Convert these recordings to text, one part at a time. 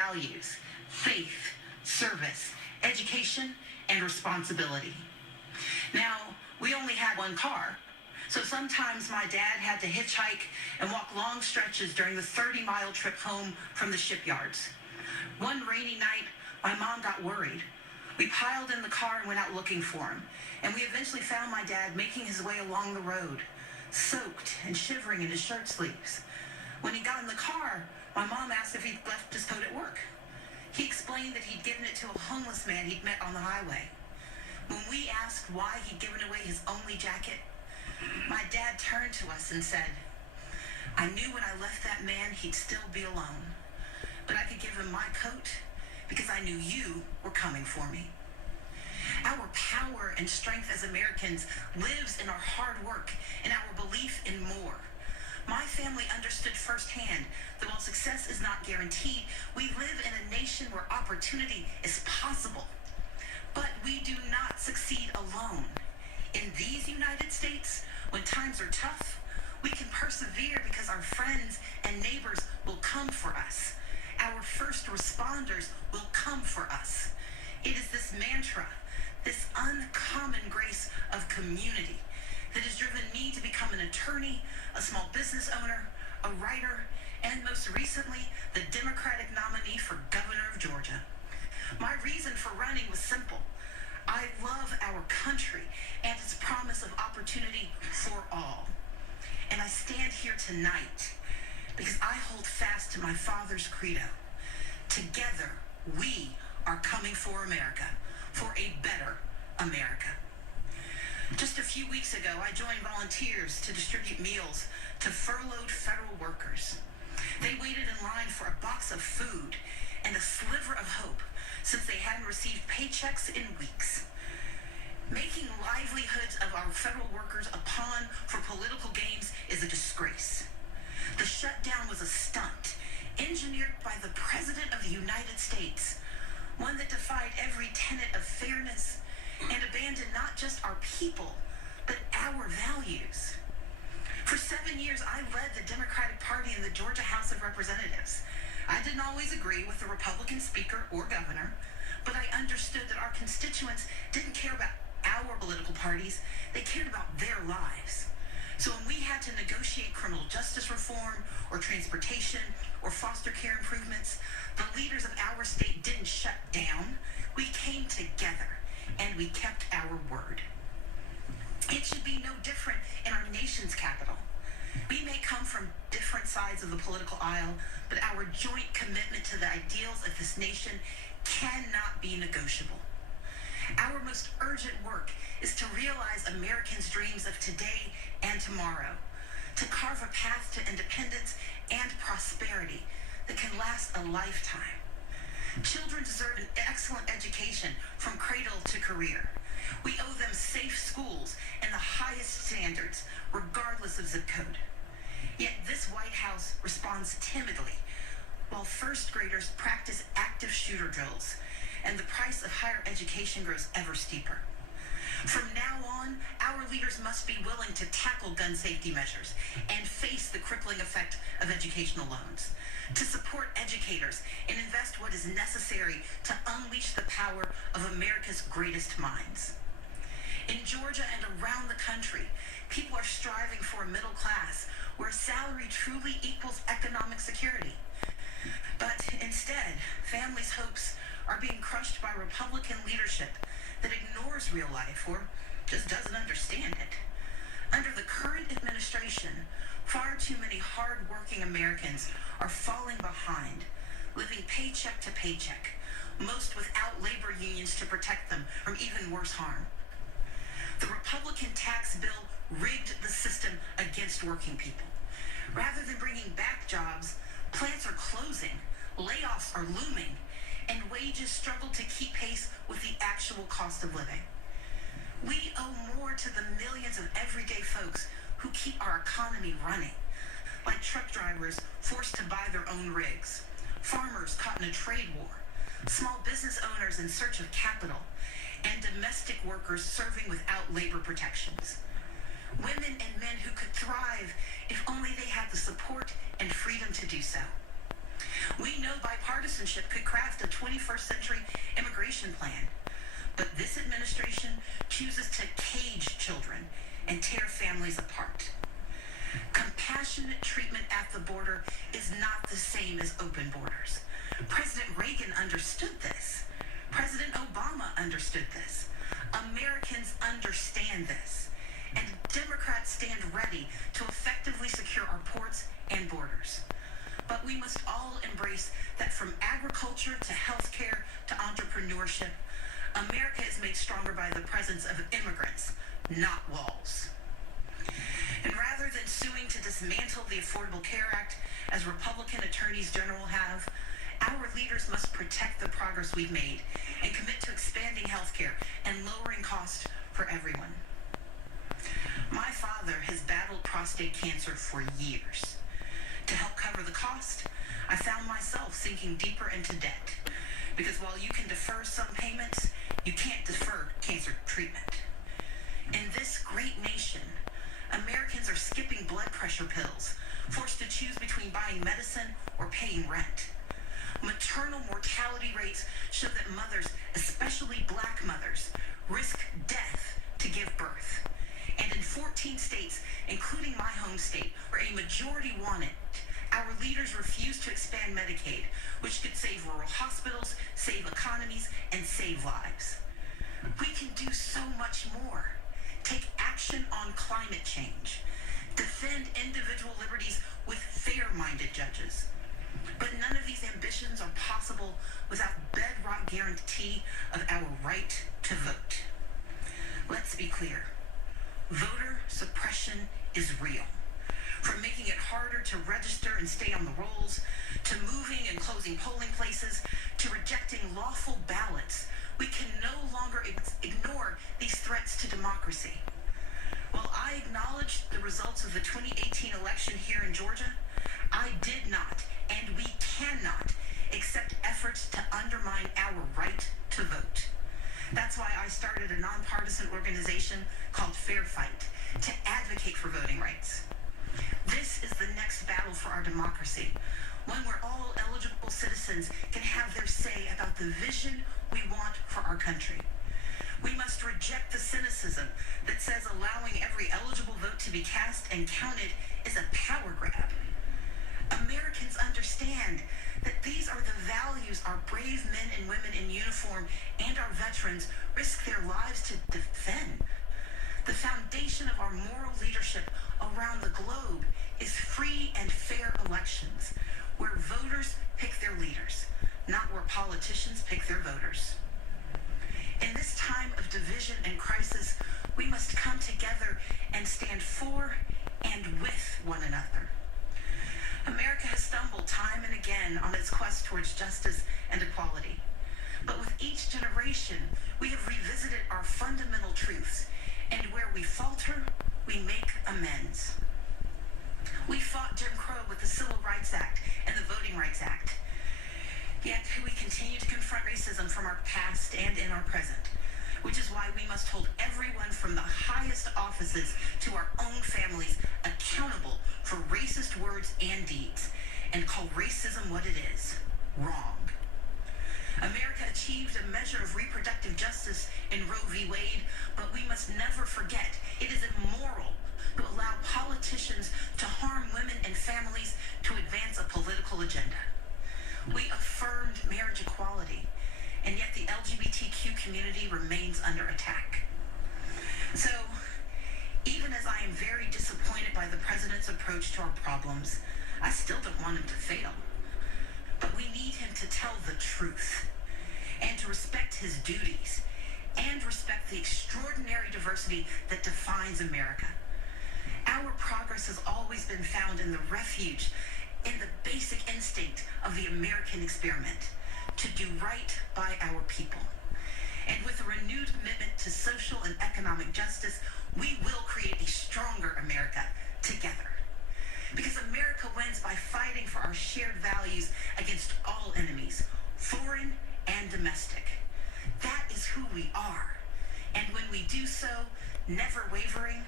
values: faith, service, education, and responsibility. Now, we only had one car, so sometimes my dad had to hitchhike and walk long stretches during the 30-mile trip home from the shipyards. One rainy night, my mom got worried. We piled in the car and went out looking for him, and we eventually found my dad making his way along the road, soaked and shivering in his shirt sleeves. When he got in the car, my mom asked if he'd left his coat at work. He explained that he'd given it to a homeless man he'd met on the highway. When we asked why he'd given away his only jacket, my dad turned to us and said, "I knew when I left that man he'd still be alone, but I could give him my coat because I knew you were coming for me." Our power and strength as Americans lives in our hard work and our belief in more. My family understood firsthand that while success is not guaranteed, we live in a nation where opportunity is possible. But we do not succeed alone. In these United States, when times are tough, we can persevere because our friends and neighbors will come for us. Our first responders will come for us. It is this mantra, this uncommon grace of community, that has driven me to become an attorney, a small business owner, a writer, and most recently, the Democratic nominee for governor of Georgia. My reason for running was simple. I love our country and its promise of opportunity for all. And I stand here tonight because I hold fast to my father's credo. Together, we are coming for America, for a better America. Just a few weeks ago, I joined volunteers to distribute meals to furloughed federal workers. They waited in line for a box of food and a sliver of hope since they hadn't received paychecks in weeks. Making livelihoods of our federal workers a pawn for political gains is a disgrace. The shutdown was a stunt engineered by the President of the United States, one that defied every tenet of fairness and abandoned not just our people, but our values. For 7 years, I led the Democratic Party in the Georgia House of Representatives. I didn't always agree with the Republican speaker or governor, but I understood that our constituents didn't care about our political parties, they cared about their lives. So when we had to negotiate criminal justice reform or transportation or foster care improvements, the leaders of our state didn't shut down. We came together and we kept our word. It should be no different in our nation's capital. We may come from different sides of the political aisle, but our joint commitment to the ideals of this nation cannot be negotiable. Our most urgent work is to realize Americans' dreams of today and tomorrow, to carve a path to independence and prosperity that can last a lifetime. Children deserve an excellent education from cradle to career. We owe them safe schools and the highest standards, regardless of zip code. Yet this White House responds timidly, while first graders practice active shooter drills, and the price of higher education grows ever steeper. From now on, our leaders must be willing to tackle gun safety measures and face the crippling effect of educational loans, to support educators and invest what is necessary to unleash the power of America's greatest minds. In Georgia and around the country, people are striving for a middle class where salary truly equals economic security. But instead, families' hopes are being crushed by Republican leadership that ignores real life or just doesn't understand it. Under the current administration, far too many hard-working Americans are falling behind, living paycheck to paycheck, most without labor unions to protect them from even worse harm. The Republican tax bill rigged the system against working people. Rather than bringing back jobs, plants are closing, layoffs are looming, and wages struggle to keep pace with the actual cost of living. We owe more to the millions of everyday folks who keep our economy running, like truck drivers forced to buy their own rigs, farmers caught in a trade war, small business owners in search of capital, and domestic workers serving without labor protections. Women and men who could thrive if only they had the support and freedom to do so. We know bipartisanship could craft a 21st century immigration plan, but this administration chooses to cage children and tear families apart. Compassionate treatment at the border is not the same as open borders. President Reagan understood this. President Obama understood this. Americans understand this. And Democrats stand ready to effectively secure our ports and borders. But we must all embrace that from agriculture to healthcare to entrepreneurship, America is made stronger by the presence of immigrants, not walls. And rather than suing to dismantle the Affordable Care Act, as Republican attorneys general have, our leaders must protect the progress we've made and commit to expanding healthcare and lowering costs for everyone. My father has battled prostate cancer for years. To help cover the cost, I found myself sinking deeper into debt. Because while you can defer some payments, you can't defer cancer treatment. In this great nation, Americans are skipping blood pressure pills, forced to choose between buying medicine or paying rent. Maternal mortality rates show that mothers, especially Black mothers, risk death to give birth. And in 14 states, including my home state, where a majority want it, our leaders refuse to expand Medicaid, which could save rural hospitals, save economies, and save lives. We can do so much more. Take action on climate change. Defend individual liberties with fair-minded judges. But none of these ambitions are possible without bedrock guarantee of our right to vote. Let's be clear. Voter suppression is real. From making it harder to register and stay on the rolls, to moving and closing polling places, to rejecting lawful ballots, we can no longer ignore these threats to democracy. While I acknowledge the results of the 2018 election here in Georgia, I did not, and we cannot, accept efforts to undermine our right to vote. That's why I started a nonpartisan organization called Fair Fight to advocate for voting rights. This is the next battle for our democracy, one where all eligible citizens can have their say about the vision we want for our country. We must reject the cynicism that says allowing every eligible vote to be cast and counted is a power grab. Americans understand that these are the values our brave men and women in uniform and our veterans risk their lives to defend. The foundation of our moral leadership around the globe is free and fair elections, where voters pick their leaders, not where politicians pick their voters. In this time of division and crisis, we must come together and stand for and with one another. America has stumbled time and again on its quest towards justice and equality. But with each generation, we have revisited our fundamental truths, and where we falter, we make amends. We fought Jim Crow with the Civil Rights Act and the Voting Rights Act. Yet we continue to confront racism from our past and in our present, which is why we must hold everyone from the highest offices to our own families accountable for racist words and deeds, and call racism what it is: wrong. America achieved a measure of reproductive justice in Roe v. Wade, but we must never forget it is immoral to allow politicians to harm women and families to advance a political agenda. We affirmed marriage equality, and yet the LGBTQ community remains under attack. So, even as I am very disappointed by the president's approach to our problems, I still don't want him to fail. But we need him to tell the truth, and to respect his duties, and respect the extraordinary diversity that defines America. Our progress has always been found in the refuge, in the basic instinct of the American experiment, to do right by our people. And with a renewed commitment to social and economic justice, we will create a stronger America together. Because America wins by fighting for our shared values against all enemies, foreign and domestic. That is who we are. And when we do so, never wavering,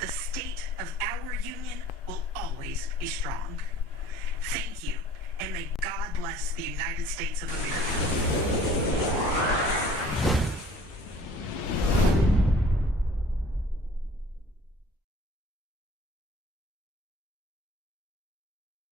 the state of our union will always be strong. Thank you, and may God bless the United States of America.